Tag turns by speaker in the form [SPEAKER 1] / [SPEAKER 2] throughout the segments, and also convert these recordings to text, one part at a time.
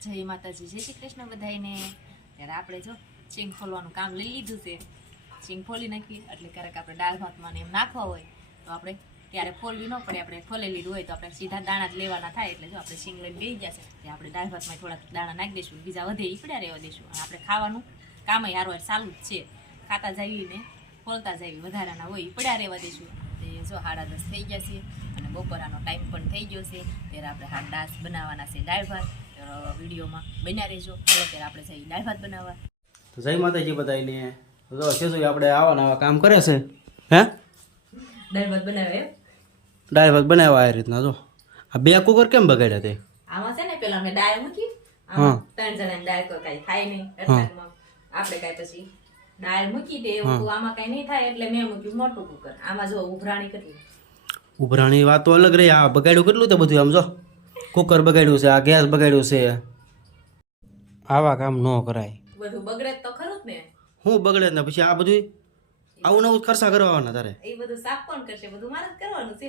[SPEAKER 1] જય માતાજી, જય શ્રી કૃષ્ણ બધાયને. ત્યારે આપણે જો ચીંગ ફોલવાનું કામ લઈ લીધું છે. ચીંગ ફોલી નાખીએ, એટલે ક્યારેક આપણે દાળ ભાતમાં એમ નાખવા હોય, તો આપણે ત્યારે ફોલવી ન પડે, આપણે ફોલેલી હોય, તો આપણે સીધા દાણા જ લેવાના થાય, એટલે જો આપણે સિંગ લઈને બેસી જશે તે આપણે દાળ ભાતમાં થોડાક દાણા નાખી દઈશું, બીજા વધે એ પડ્યા રહેવા દઈશું. અને આપણે ખાવાનું કામ હારો ચાલુ જ છે. ખાતા જઈએ ને ફોલતા જઈએ વધારાના હોય એ પડ્યા રહેવા દઈશું. જો સાડા દસ થઈ ગયા છે, અને બપોરાનો ટાઈમ પણ થઈ ગયો છે, ત્યારે આપણે હાડા બનાવવાના છે દાળ ભાત. તો વિડીયોમાં. બન્યા રહેજો. ચાલો ત્યારે આપણે જઈ દાળ ભાત બનાવવા.
[SPEAKER 2] તો જય માતાજી બધાને જો શું આપણે આવા ને આવા કામ કરે છે? હે?
[SPEAKER 1] દાળ ભાત બનાવે?
[SPEAKER 2] દાળ ભાત બનાવ્યા આ રીતના જો. આ બે કુકર કેમ બગાડ્યા તે?
[SPEAKER 1] આમાં છે ને પેલા અમે દાળ મૂકી
[SPEAKER 2] હા.
[SPEAKER 1] ત્રણ જણા દાળ તો કાંઈ થાય નહીં આપણે કાંઈ પછી દાળ મૂકી દે એવું આમાં કાંઈ નહીં થાય એટલે મેં મૂક્યું મોટું કુકર. આમાં જો ઉભરાણી કેટલી?
[SPEAKER 2] ઉભરાણી વાત તો અલગ રહી. આ બગાડ્યું કેટલું તે બધું આમ જો? કુકર બગાડ્યું છે આ ગેસ બગાડ્યું છે. આવા કામ ન કરાય.
[SPEAKER 1] બધું બગડે તો ખરું જ ને.
[SPEAKER 2] હું બગડે ને પછી આ બધું આવું નવું જ ખર્ચા કરવાના તારે.
[SPEAKER 1] એ બધું સાફ કોણ કરશે? બધું મારે જ કરવાનું છે.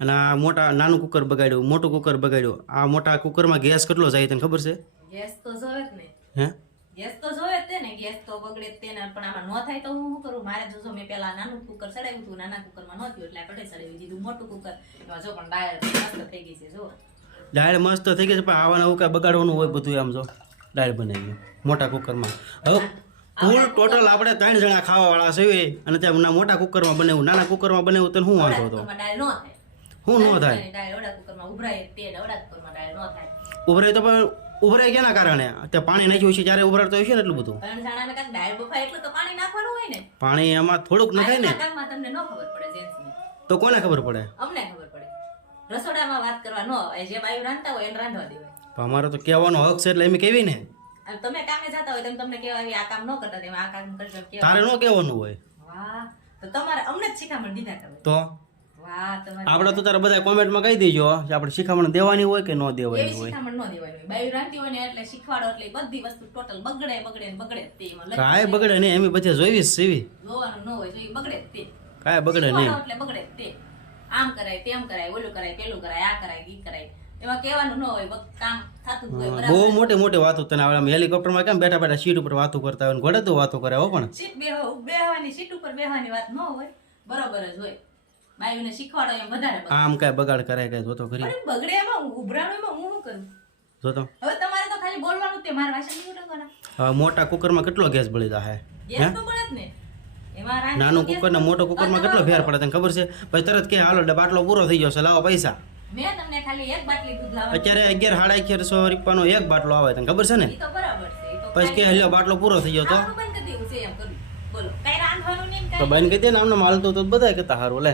[SPEAKER 2] અને આ મોટા નાનું કુકર બગાડ્યું મોટું કુકર બગાડ્યું. આ મોટા કુકરમાં ગેસ કેટલો જાય તને ખબર છે?
[SPEAKER 1] ગેસ તો જવે જ ને.
[SPEAKER 2] હે?
[SPEAKER 1] ગેસ તો જોવે તે ને ગેસ તો બગડે જ તે ને પણ આમાં ન થાય તો હું શું કરું? મારે જો મેં પેલા નાનું કુકર ચડાવ્યું હતું નાના કુકરમાં નહોતું એટલે આપણે ચડાવી દીધું. મોટું કુકર એમાં જો પણ ડાયર મસ્ત થઈ ગઈ છે જો.
[SPEAKER 2] દાળ મસ્ત થઈ ગઈ છે પણ આવાનું આવું કાંઈ બગાડવાનું હોય બધું આમ જો. દાળ બનાવી મોટા કુકરમાં હવે કુલ ટોટલ આપણે ત્રણ જણા ખાવાવાળા છે અને ત્યાં મોટા કુકરમાં બનાવ્યું નાના કુકરમાં બનાવ્યું તો હું વાંધો હતો? શું ન થાય?
[SPEAKER 1] ડાયર ઓડા કુકરમાં ઉભરાય તે ને ઓડા કુકરમાં ડાયર ન થાય.
[SPEAKER 2] ઉભરાય તો પણ ઉભરાય કેના કારણે. તે પાણી નાખ્યું છે જ્યારે ઉભરાતો હોય છે ને એટલું બધું.
[SPEAKER 1] પાણી
[SPEAKER 2] એમાં થોડુંક નખાય ને. તો કોને ખબર પડે?
[SPEAKER 1] અમને ખબર પડે. રસોડામાં વાત કરવા ન આવે જે બાયું રાંધતા હોય એને રાંધવા દેવાય.
[SPEAKER 2] અમારો તો કહેવાનો હક છે એટલે એમ કેવી ને.
[SPEAKER 1] તમે કામે જતા હોય તેમ તમને કહેવાય આ કામ ન કરતા તેમ આ કામ કરજો
[SPEAKER 2] તારે ન કહેવાનું હોય.
[SPEAKER 1] વાહ. તો તમારે અમને જ શીખામણ દીધા તમે.
[SPEAKER 2] તો? આપણે તો તારા બધા કોમેન્ટમાં કહી દેજો આપણે શિખામણ દેવાની હોય કે ન દેવાની હોય.
[SPEAKER 1] શિખામણ ન દેવાની હોય. બાયું રાંધતી હોય ને એટલે શીખવાડો એટલે બધી વસ્તુ ટોટલ બગડે બગડે ને બગડે તે એમાં
[SPEAKER 2] બગડે બધે જોઈવી સીવી.
[SPEAKER 1] જોવાનું ન હોય તો બગડે તે.
[SPEAKER 2] બગડે નહીં.
[SPEAKER 1] એટલે બગડે તે. આમ કરાય તેમ કરાય ઓલું કરાય પેલું કરાય આ કરાય ઈ કરાય. એમાં કહેવાનું ન હોય કામ થતું હોય
[SPEAKER 2] બહુ મોટી મોટી વાતો તને આવડે હેલિકોપ્ટરમાં કેમ બેઠા બેઠા સીટ ઉપર વાતો કરતા હોય ને ઘોડે તો વાતો કરે હો પણ.
[SPEAKER 1] સીટ બેહવાની સીટ ઉપર બેહવાની વાત ન હોય. બરોબર જ હોય. બાયુને શીખવાડો એમ વધારે
[SPEAKER 2] આમ કાંઈ બગાડ કરાય કાંઈ જોતો
[SPEAKER 1] કરી બગડે એમાં ઉભરાણો એમાં હું શું કરું?
[SPEAKER 2] જોતો.
[SPEAKER 1] હવે તમારે તો ખાલી બોલવાનું તે મારા વાસણ નહીં
[SPEAKER 2] હવે મોટા કુકરમાં કેટલો ગેસ બળી જાય
[SPEAKER 1] ગેસ તો બળે જ ને.
[SPEAKER 2] નાનું કુકર ને મોટો કુકરમાં કેટલો ફેર પડે તને ખબર છે? પછી તરત કે હાલો બાટલો પૂરો થઈ જશે લાવો પૈસા.
[SPEAKER 1] મેં
[SPEAKER 2] અત્યારે અગિયાર સાડા અગિયારસો રૂપિયાનો એક બાટલો આવે તને ખબર છે ને?
[SPEAKER 1] છે
[SPEAKER 2] પછી કે હલ્યો બાટલો પૂરો થઈ ગયો તો?
[SPEAKER 1] છે
[SPEAKER 2] તો બંધ કરી દે ને આમને માલ તો બધા કહેતા સારું લે.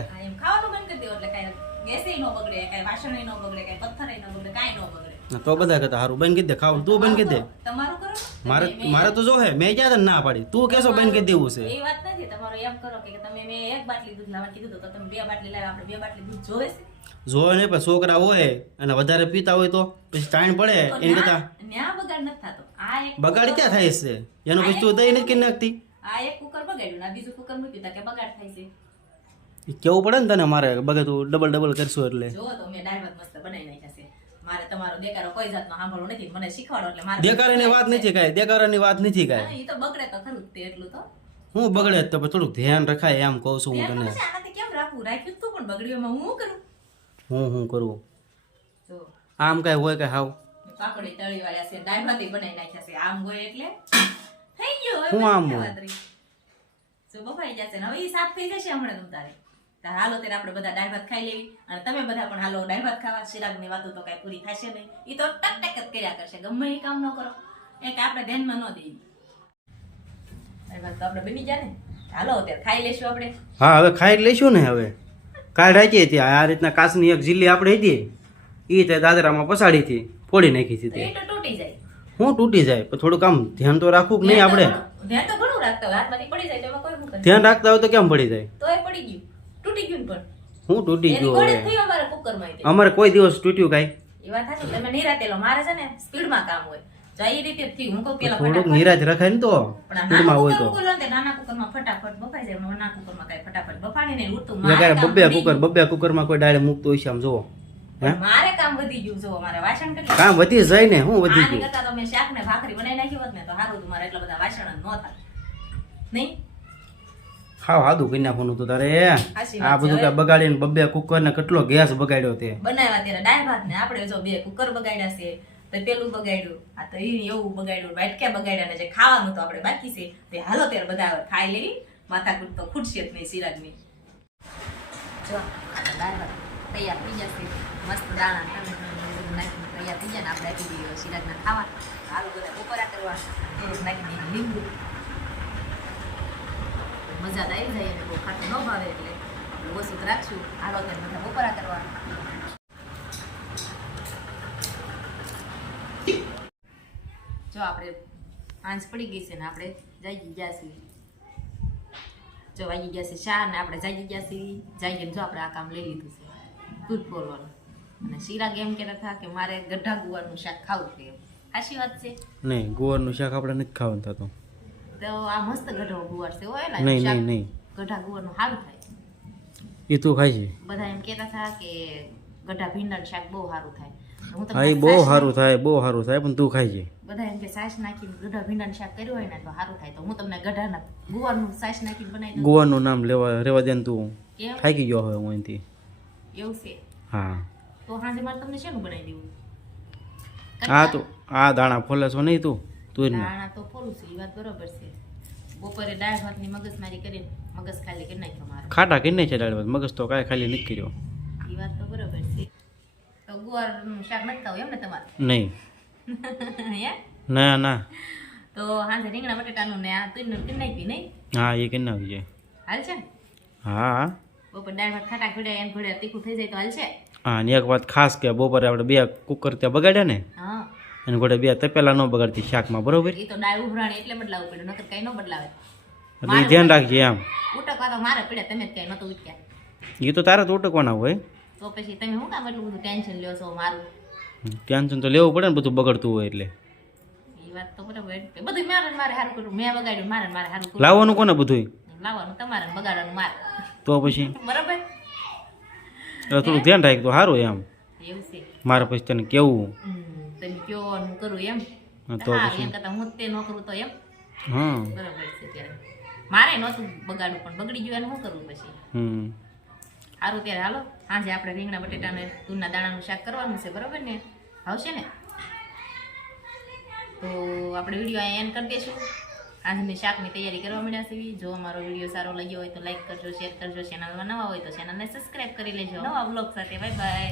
[SPEAKER 2] તો બધા કહેતા સારું બેન કીધે દે ખાવ તું બેન દે મારે મારે તો જો હે મેં ક્યાં તને ના પાડી? તું કેશો બેન કરી દેવું છે?
[SPEAKER 1] એ વાત નથી તમારો એમ કરો કે તમે મેં એક બાટલી દૂધ લાવવા કીધું તો તમે બે બાટલી લાવ્યા આપણે બે બાટલી દૂધ જોવે છે?
[SPEAKER 2] જોવે નહીં પણ છોકરા હોય અને વધારે પીતા હોય તો પછી ટાઈમ પડે એની કરતા
[SPEAKER 1] બગાડ નથી થતો. આ એક
[SPEAKER 2] બગાડ ક્યાં થાય છે? એનું પછી તું દઈ નથી નાખતી?
[SPEAKER 1] આ એક કુકર બગાડ્યું ને આ બીજું કુકર મૂક્યું કે બગાડ થાય છે?
[SPEAKER 2] કેવું પડે ને તને મારે બગે તું ડબલ ડબલ કરશું એટલે.
[SPEAKER 1] જો તો મેં દાળ ભાત મસ્ત બનાવી નાખ્યા છે. મારે તમારો દેકારો કોઈ જાતનો સાંભળવો નથી. મને શીખવાડો એટલે મારે
[SPEAKER 2] દેકારાની વાત નથી કાંઈ. દેકારાની વાત નથી કાંઈ.
[SPEAKER 1] ઈ તો બગડે તો ખરું તે એટલું તો.
[SPEAKER 2] હું બગડે તો થોડુંક ધ્યાન રખાય એમ કહું છું હું તને.
[SPEAKER 1] આનાથી કેમ રાખવું? રાખ્યું તું પણ બગડ્યું હું કરું?
[SPEAKER 2] હું હું કરું?
[SPEAKER 1] જો.
[SPEAKER 2] આમ કાંઈ હોય કે હાવ?
[SPEAKER 1] તળી વાળ્યા છે દાળ ભાત બનાવી નાખ્યા છે. આમ હોય એટલે થઈ ગયો
[SPEAKER 2] હું આમ હોય?
[SPEAKER 1] જો બફાઈ જશે ને હવે એ સાફ થઈ જશે હમણાં તું તાર હાલો ત્યારે આપણે બધા દાળ ભાત ખાઈ લેવી. અને તમે બધા પણ હાલો દાળ ભાત ખાવા. શિરાગની વાતો તો કાંઈ પૂરી થશે નહીં. એ તો ટક ટક જ કર્યા કરશે. ગમે એ કામ ન કરો. એ કે આપણે ધ્યાનમાં ન દઈએ. દાળ ભાત તો આપણે બની જાય ને હાલો ત્યારે ખાઈ લેશું આપણે.
[SPEAKER 2] હા હવે ખાઈ જ ને હવે. કાલ રાખીએ ત્યાં આ રીતના કાચની એક જીલ્લી આપણે હતી. એ તે દાદરામાં પસાડી હતી. ફોડી નાખી હતી
[SPEAKER 1] તે. તૂટી જાય.
[SPEAKER 2] હું તૂટી જાય? પણ થોડું કામ ધ્યાન તો રાખવું કે નહીં આપણે?
[SPEAKER 1] ધ્યાન તો ઘણું રાખતા હોય. હાથમાંથી પડી જાય તો કોઈ
[SPEAKER 2] ધ્યાન રાખતા હોય તો કેમ પડી જાય?
[SPEAKER 1] તૂટી ગયું પણ.
[SPEAKER 2] હું તૂટી ગયો હવે?
[SPEAKER 1] અમારા
[SPEAKER 2] કોઈ દિવસ તૂટ્યું કાઈ?
[SPEAKER 1] એ વાત સાચી તમે નિરાતેલો મારે છે ને સ્પીડમાં કામ હોય.
[SPEAKER 2] થોડુંક નિરાજ રખાય ને તો સ્પીડમાં તો. બબ્બે કુકર બબ્બે કુકરમાં કોઈ મૂકતું છે આમ
[SPEAKER 1] મારે કામ વધી ગયું જો મારે વાસણ કેટલા
[SPEAKER 2] કામ વધી જાય ને હું વધી ગયું?
[SPEAKER 1] કરતા તો મેં શાક ને ભાખરી બનાવી નાખી હોત ને તો સારું હતું મારે એટલા બધા વાસણ જ ન થાય નહીં?
[SPEAKER 2] ખાવ હાદું કરી નાખવાનું તું તારે આ બધું
[SPEAKER 1] છે.
[SPEAKER 2] બગાડીને બબ્બે કુકર ને કેટલો ગેસ બગાડ્યો તે.
[SPEAKER 1] બનાવ્યા ત્યારે દાળ ભાત ને આપણે જો બે કુકર બગાડ્યા છે તો પેલું બગાડ્યું આ તો ઈ એવું બગાડ્યું વાટક્યા બગાડ્યા ને જે ખાવાનું તો આપણે બાકી છે તે હાલો ત્યારે બધા ખાઈ લેવી માથાકૂટ તો ખૂટશે જ નહીં સિરાજની. જો દાળ ભાત તૈયાર થઈ જશે મસ્ત દાણા ટમેટાં ને બધું નાખીને તૈયાર થઈ જાય ને આપણે આપી દઈએ સિરાજના ખાવા. હાલો બધા બપોરા કરવા નાખી દઈએ લીંબુ. મજા તો આવી જાય બહુ ખાટું ન ભાવે, એટલે આપણે ઓછું રાખશું. હાલો ત્યારે બધા બપોરા કરવા જો આપણે પાંચ પડી ગઈ છે ને આપણે જઈ ગયા છીએ. જો વાગી ગયા છે શાહ ને આપણે જાગી ગયા છીએ. જાગીને જો આપણે આ કામ લઈ લીધું છે. દૂધ બોલવાનું અને શીરા એમ કહેતા હતા કે મારે ગઢા ગુવારનું શાક ખાવું છે સાચી વાત છે?
[SPEAKER 2] નહીં, ગુવારનું શાક આપણે નથી ખાવાનું થતું.
[SPEAKER 1] તો આ મસ્ત ગઢો ગુવાર છે હોય
[SPEAKER 2] નહીં નહીં નહીં.
[SPEAKER 1] ગઢા ગુવારનું સારું થાય.
[SPEAKER 2] એ તું ખાય છે?
[SPEAKER 1] બધા એમ કહેતા હતા કે ગઢા ભીંડાનું શાક બહુ સારું થાય. હું તો
[SPEAKER 2] બહુ સારું થાય બહુ સારું થાય પણ તું ખાય છે?
[SPEAKER 1] બધા એમ કે સાસ નાખીને ગઢા ભીંડાનું શાક કર્યું હોય ને તો સારું થાય. તો હું તમને ગઢાના ગુવારનું સાસ નાખીને બનાવી દઉં.
[SPEAKER 2] ગુવારનું નામ લેવા રેવા દે તું. થાકી ગયો હવે હું અહીંથી.
[SPEAKER 1] એવું છે?
[SPEAKER 2] હા.
[SPEAKER 1] તો હાજે મારે તમને શેનું બનાવી દેવું?
[SPEAKER 2] આ તો આ દાણા ફોલે છો નહીં તું? તું જ ના
[SPEAKER 1] તો ફોલું છે એ વાત બરોબર છે. બપોરે દાળ ભાતની મગજમારી કરીને મગજ ખાલી કરી નાખ્યો મારો.
[SPEAKER 2] ખાટા કરી છે દાળ ભાત મગજ તો કાંઈ ખાલી નથી કર્યો.
[SPEAKER 1] એ વાત તો બરોબર છે. તો ગુવારનું શાક નથી ખાવું એમ ને તમારે?
[SPEAKER 2] નહીં. ના ના.
[SPEAKER 1] તો સાંજે રીંગણા બટેટાનું ને આ તુરનું કરી નાખી નહીં
[SPEAKER 2] હા એ કરી જાય
[SPEAKER 1] હાલ છે?
[SPEAKER 2] હા.
[SPEAKER 1] બપોર દાળ ભાત ખાટા ઘડ્યા એમ ઘડ્યા તીખું થઈ જાય તો હાલ છે?
[SPEAKER 2] હા ને એક વાત ખાસ કે બપોરે આપણે બે કુકર ત્યાં બગાડ્યા ને અને ઘોડે બે તપેલા ન બગાડતી શાકમાં બરોબર?
[SPEAKER 1] એ તો દાળ ઉભરાણ એટલે બદલાવું પડે નકર કઈ ન બદલાવે.
[SPEAKER 2] એટલે ઈ ધ્યાન રાખજે એમ.
[SPEAKER 1] ઉટકવા તો મારે પડ્યા તમે જ કઈ નતો ઉટક્યા
[SPEAKER 2] એ તો તારે તો ઉટકવાના હોય.
[SPEAKER 1] તો પછી તમે શું કામ એટલું બધું ટેન્શન લ્યો છો મારું?
[SPEAKER 2] ટેન્શન તો લેવું પડે ને બધું બગડતું હોય એટલે.
[SPEAKER 1] વાત તો બરાબર બધું મારે મારે સારું કર્યું મેં બગાડ્યું મારે મારે હારું કર્યું
[SPEAKER 2] લાવવાનું કોને બધું
[SPEAKER 1] લાવવાનું તમારે બગાડવાનું મારે.
[SPEAKER 2] તો પછી?
[SPEAKER 1] બરાબર?
[SPEAKER 2] એટલે થોડું ધ્યાન રાખતો સારું એમ.
[SPEAKER 1] એવું છે.
[SPEAKER 2] મારે પછી તને કેવું?
[SPEAKER 1] તમે કયો હું કરું એમ.
[SPEAKER 2] હા, તો
[SPEAKER 1] એમ કરતા હું તે ન કરું તો એમ.
[SPEAKER 2] હા.
[SPEAKER 1] બરાબર છે ત્યારે. મારે નહોતું બગાડવું પણ બગડી ગયું એનું શું કરવું પછી? સારું ત્યારે હાલો. સાંજે આપણે રીંગણા બટેટાને તુરના દાણાનું શાક કરવાનું છે બરાબર ને? આવશે ને? તો આપણે વીડિયો અહીંયા એન્ડ કરી દઈશું આજની શાકની તૈયારી કરવા મળ્યા છે. જો અમારો વીડિયો સારો લાગ્યો હોય તો લાઈક કરજો શેર કરજો. ચેનલમાં નવા હોય તો ચેનલને સબસ્ક્રાઈબ કરી લેજો. નવા બ્લોગ સાથે. Bye bye